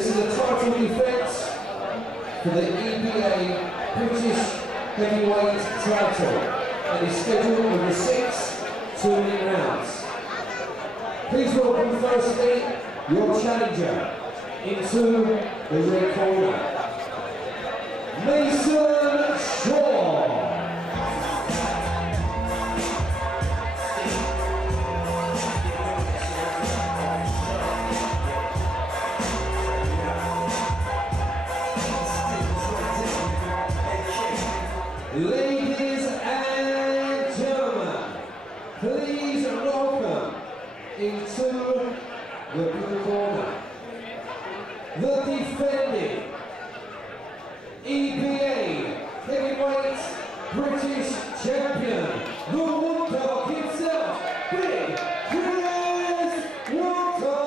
This is a title defence for the EBA British Heavyweight title and is scheduled over 6 2-minute rounds. Please welcome firstly your challenger into the red corner, Mason Shaw. Ladies and gentlemen, please welcome into the blue corner, the defending EBA Heavyweight British Champion, the Wootten himself, Big Chris Wootten!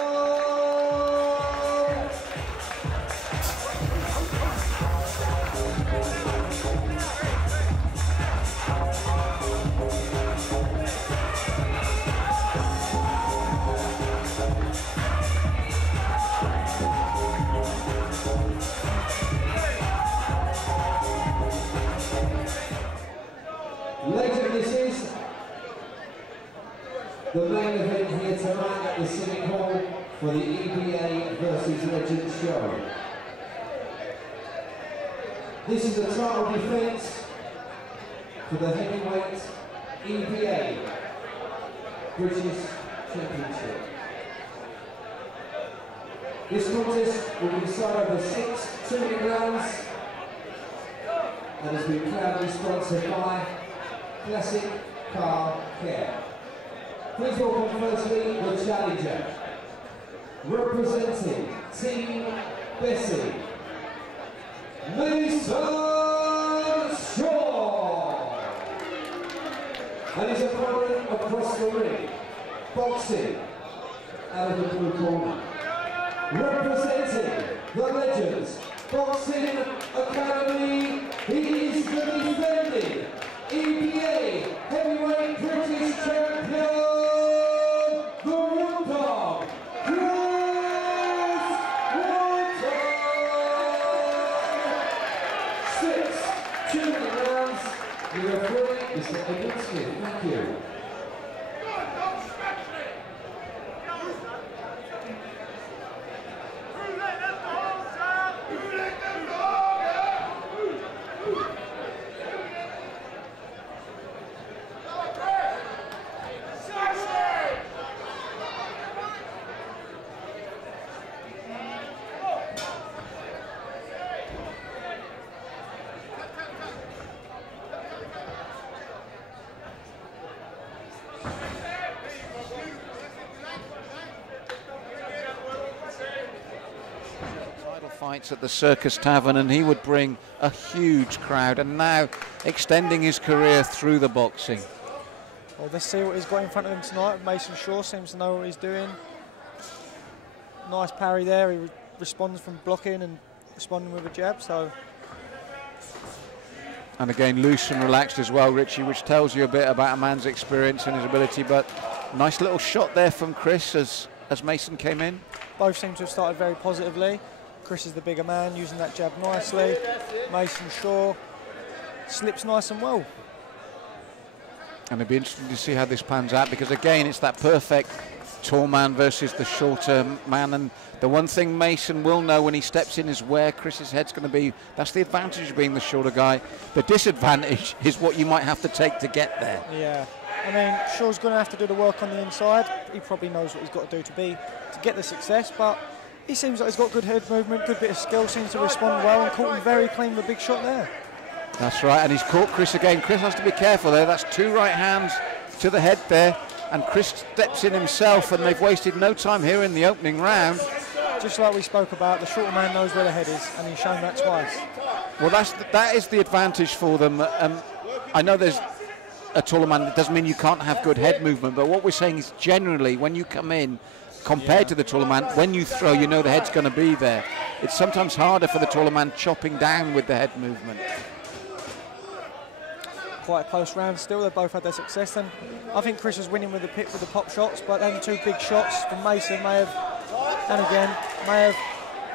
Later, this is the main event here tonight at the Civic Hall for the EBA versus Legends show. This is a title defence for the heavyweight EBA British Championship. This contest will be decided over 6 2-minute rounds and has been proudly sponsored by Classic Car Care. Please welcome firstly the challenger, representing Team Bessie, Mason Shaw, and his opponent across the ring, boxing out of the blue corner, representing the Legends Boxing Academy, he is the defending EBA Heavyweight British Champion, the Wootten, Chris Wootten! 6 2-minute rounds. The referee is Edward Smith. Thank you. Fights at the Circus Tavern, and he would bring a huge crowd, and now extending his career through the boxing. Well, let's see what he's got in front of him tonight. Mason Shaw seems to know what he's doing. Nice parry there. He responds from blocking and responding with a jab. So, and again, loose and relaxed as well, Richie, which tells you a bit about a man's experience and his ability. But nice little shot there from Chris as Mason came in. Both seem to have started very positively. Chris is the bigger man, using that jab nicely. Mason Shaw slips nice and well. And it'll be interesting to see how this pans out, because again, it's that perfect tall man versus the shorter man. And the one thing Mason will know when he steps in is where Chris's head's going to be. That's the advantage of being the shorter guy. The disadvantage is what you might have to take to get there. Yeah, I mean, Shaw's going to have to do the work on the inside. He probably knows what he's got to do to get the success, but he seems like he's got good head movement, good bit of skill, seems to respond well, and caught him very clean with a big shot there. That's right, and he's caught Chris again. Chris has to be careful there. That's 2 right hands to the head there, and Chris steps in himself, and they've wasted no time here in the opening round. Just like we spoke about, the shorter man knows where the head is, and he's shown that twice. Well, that is the advantage for them. I know there's a taller man, it doesn't mean you can't have good head movement, but what we're saying is generally when you come in, compared to the taller man, when you throw, you know the head's going to be there. It's sometimes harder for the taller man chopping down with the head movement. Quite a close round still. They both had their success, and I think Chris was winning with the pop shots, but then 2 big shots from Mason may have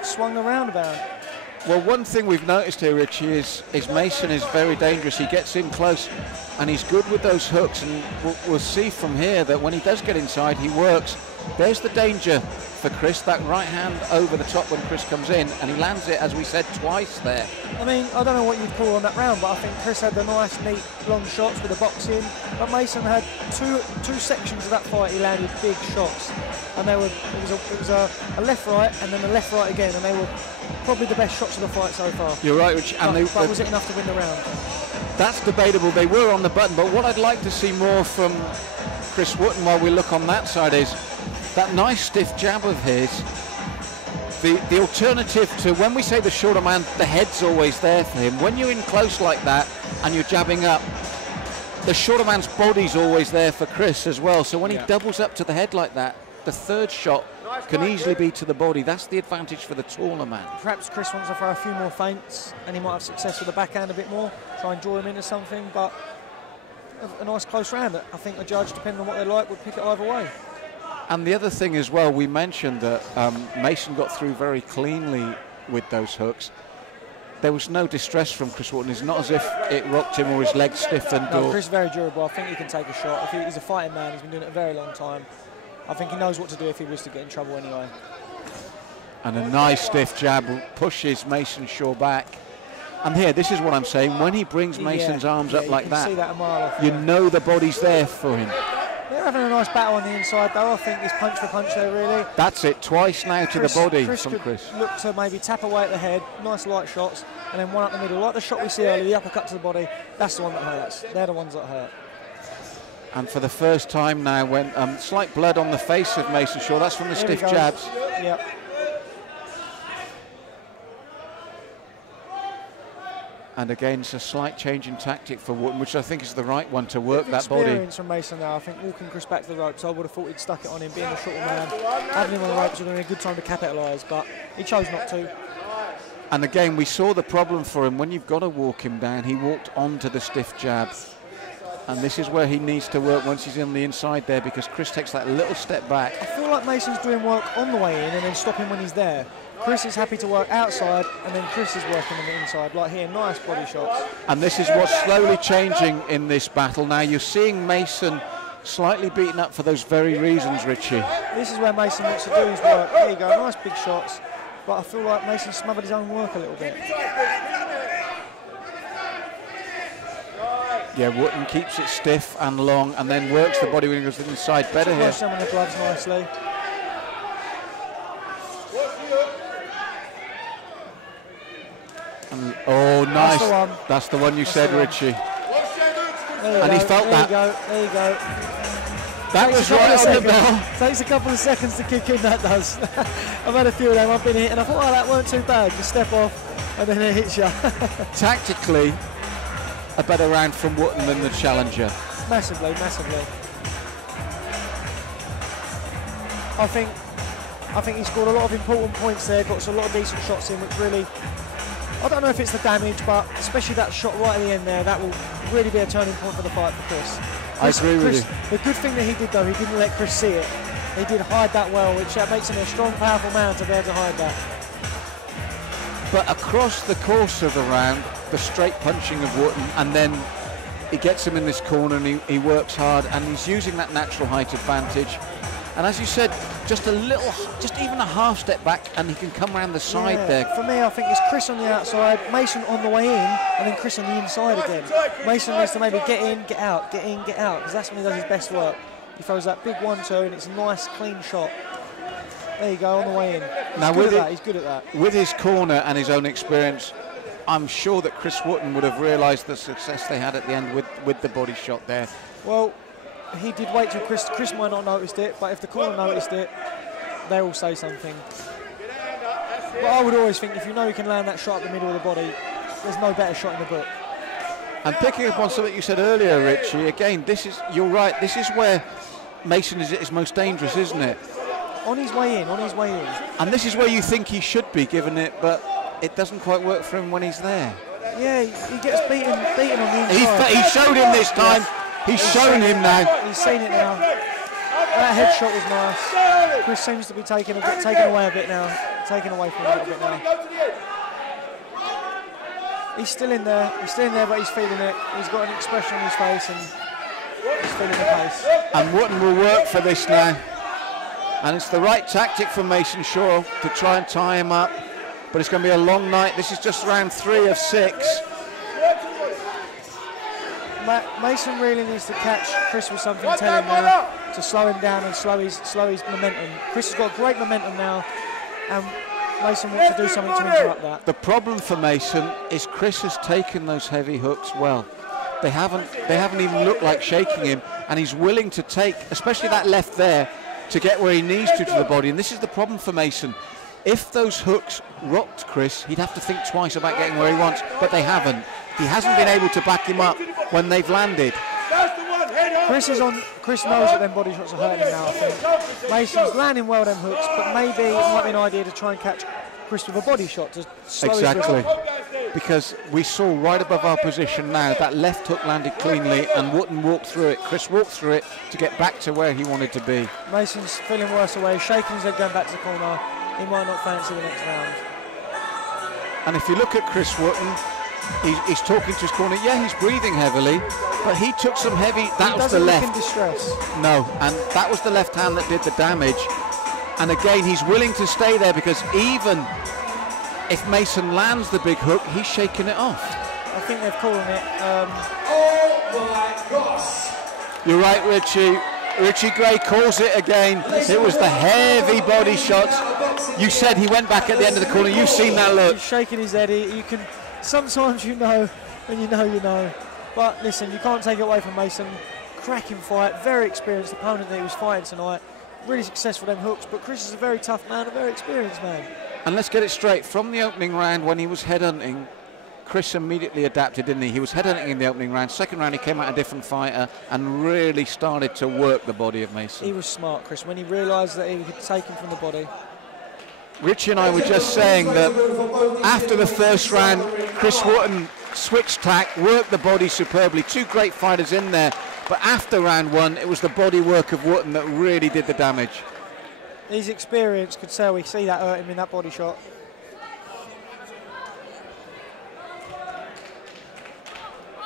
swung the roundabout. Well, one thing we've noticed here, Richie, is Mason is very dangerous. He gets in close and he's good with those hooks, and we'll see from here that when he does get inside, he works. There's the danger for Chris, that right hand over the top when Chris comes in, and he lands it, as we said, twice there. I mean, I don't know what you'd call on that round, but I think Chris had the nice, neat, long shots with the boxing, but Mason had two sections of that fight he landed big shots, and it was a left-right and then a left-right again, and they were probably the best shots of the fight so far. You're right, Rich. But was it enough to win the round? That's debatable. They were on the button, but what I'd like to see more from Chris Wootten while we look on that side is that nice stiff jab of his. The alternative to when we say the shorter man, the head's always there for him. When you're in close like that and you're jabbing up, the shorter man's body's always there for Chris as well. So when he doubles up to the head like that, the third shot can easily be to the body. That's the advantage for the taller man. Perhaps Chris wants to throw a few more feints and he might have success with the backhand a bit more, try and draw him into something, but a nice close round. I think the judge, depending on what they like, would pick it either way. And the other thing as well, we mentioned that Mason got through very cleanly with those hooks. There was no distress from Chris Wootten. It's not as if it rocked him or his legs stiffened. No, Chris is very durable. I think he can take a shot. He's a fighting man. He's been doing it a very long time. I think he knows what to do if he was to get in trouble anyway. And a nice stiff jab pushes Mason Shaw back. And here, this is what I'm saying. When he brings Mason's arms up like that, see that a mile off, you know the body's there for him. They're having a nice battle on the inside, though. I think it's punch for punch there, really. That's it, twice now to the body from Chris. Look to maybe tap away at the head, nice light shots, and then one up the middle. Like the shot we see earlier, the uppercut to the body, that's the one that hurts. They're the ones that hurt. And for the first time now, when slight blood on the face of Mason Shaw, that's from the stiff jabs. Yep. And again, it's a slight change in tactic for Wootten, which I think is the right one to work that body. Experience from Mason now. I think walking Chris back to the ropes, I would have thought he'd stuck it on him, being a shorter man. Having him on the ropes would have been a good time to capitalise, but he chose not to. And again, we saw the problem for him. When you've got to walk him down, he walked onto the stiff jab. And this is where he needs to work once he's on the inside there, because Chris takes that little step back. I feel like Mason's doing work on the way in and then stopping when he's there. Chris is happy to work outside, and then Chris is working on the inside, like here, nice body shots. And this is what's slowly changing in this battle. Now you're seeing Mason slightly beaten up for those very reasons, Richie. This is where Mason wants to do his work. There you go, nice big shots. But I feel like Mason smothered his own work a little bit. Yeah, Wootten keeps it stiff and long, and then works the body when he goes to the inside better here. Some of the gloves nicely. And, oh, nice. That's the one you said, Richie. And he felt that. There you go. That was right on the bell. Takes a couple of seconds to kick in, that does. I've had a few of them, I've been hit, and I thought, oh, that weren't too bad. Just step off, and then it hits you. Tactically, a better round from Wootten than the challenger. Massively, massively. I think he scored a lot of important points there, got a lot of decent shots in, which really, I don't know if it's the damage, but especially that shot right at the end there, that will really be a turning point for the fight for Chris. I agree with you. The good thing that he did, though, he didn't let Chris see it. He did hide that well, which makes him a strong, powerful man to be able to hide that. But across the course of the round, the straight punching of Wootten, and then he gets him in this corner and he works hard, and he's using that natural height advantage. And as you said, just even a half step back, and he can come around the side there. For me, I think it's Chris on the outside, Mason on the way in, and then Chris on the inside again. Mason needs to maybe get in, get out, get in, get out, because that's when he does his best work. He throws that big 1-2, and it's a nice, clean shot. There you go, on the way in. He's good at that. With his corner and his own experience, I'm sure that Chris Wootten would have realised the success they had at the end with the body shot there. Well, he did wait till Chris might not have noticed it, but if the corner noticed it, they all say something. But I would always think if you know you can land that shot at the middle of the body, there's no better shot in the book. And picking up on something you said earlier, Richie, again, you're right, this is where Mason is at his most dangerous, isn't it? On his way in. And this is where you think he should be given it, but it doesn't quite work for him when he's there. Yeah, he gets beaten on the inside. He showed him this time. He's shown him now. He's seen it now. That headshot was nice. Chris seems to be taken away a bit now. taken away from him a little bit now. He's still in there, but he's feeling it. He's got an expression on his face and he's feeling the pace. And Wootten will work for this now. And it's the right tactic for Mason Shaw to try and tie him up. But it's going to be a long night. This is just round 3 of 6. Mason really needs to catch Chris with something telling now to slow him down and slow his momentum. Chris has got great momentum now, and Mason wants to do something to interrupt that. The problem for Mason is Chris has taken those heavy hooks well. They haven't even looked like shaking him, and he's willing to take, especially that left there, to get where he needs to the body. And this is the problem for Mason. If those hooks rocked Chris, he'd have to think twice about getting where he wants, but they haven't. He hasn't been able to back him up when they've landed. Chris knows that them body shots are hurting him now, I think. Mason's landing well them hooks, but maybe it might be an idea to try and catch Chris with a body shot to slow his Exactly. wrist. Because we saw right above our position now, that left hook landed cleanly and Wootten walked through it. Chris walked through it to get back to where he wanted to be. Mason's feeling worse away, shaking his head going back to the corner. He might not fancy the next round. And if you look at Chris Wootten, he's talking to his corner. Yeah, he's breathing heavily, but he took some heavy. That was the left. He doesn't look in distress. No, and that was the left hand that did the damage. And again, he's willing to stay there because even if Mason lands the big hook, he's shaking it off. I think they're calling it. Oh my gosh! You're right, Richie. Richie Gray calls it again. It was the heavy body shots. You said he went back at the end of the corner. You've seen that look. He's shaking his head. You can. Sometimes you know, and you know. But listen, you can't take it away from Mason. Cracking fight, very experienced opponent that he was fighting tonight. Really successful them hooks, but Chris is a very tough man, a very experienced man. And let's get it straight. From the opening round when he was headhunting, Chris immediately adapted, didn't he? He was headhunting in the opening round. Second round, he came out a different fighter and really started to work the body of Mason. He was smart, Chris, when he realised that he could take him from the body. Richie and I were just saying that after the first round, Chris Wootten switched tack, worked the body superbly. Two great fighters in there. But after round 1, it was the body work of Wootten that really did the damage. His experience could tell. We see that hurt him in that body shot.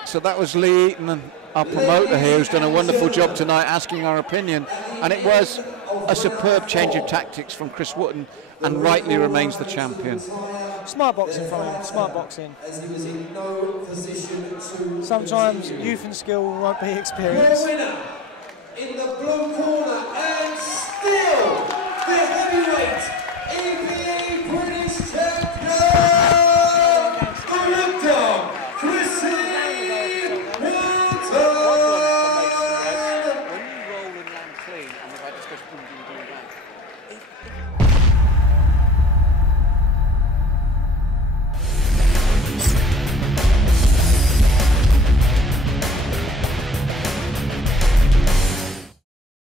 So that was Lee Eaton, our promoter here, who's done a wonderful job tonight asking our opinion. And it was a superb change of tactics from Chris Wootten, and rightly remains the champion. Smart boxing from him, smart boxing. Sometimes youth and skill won't be experience.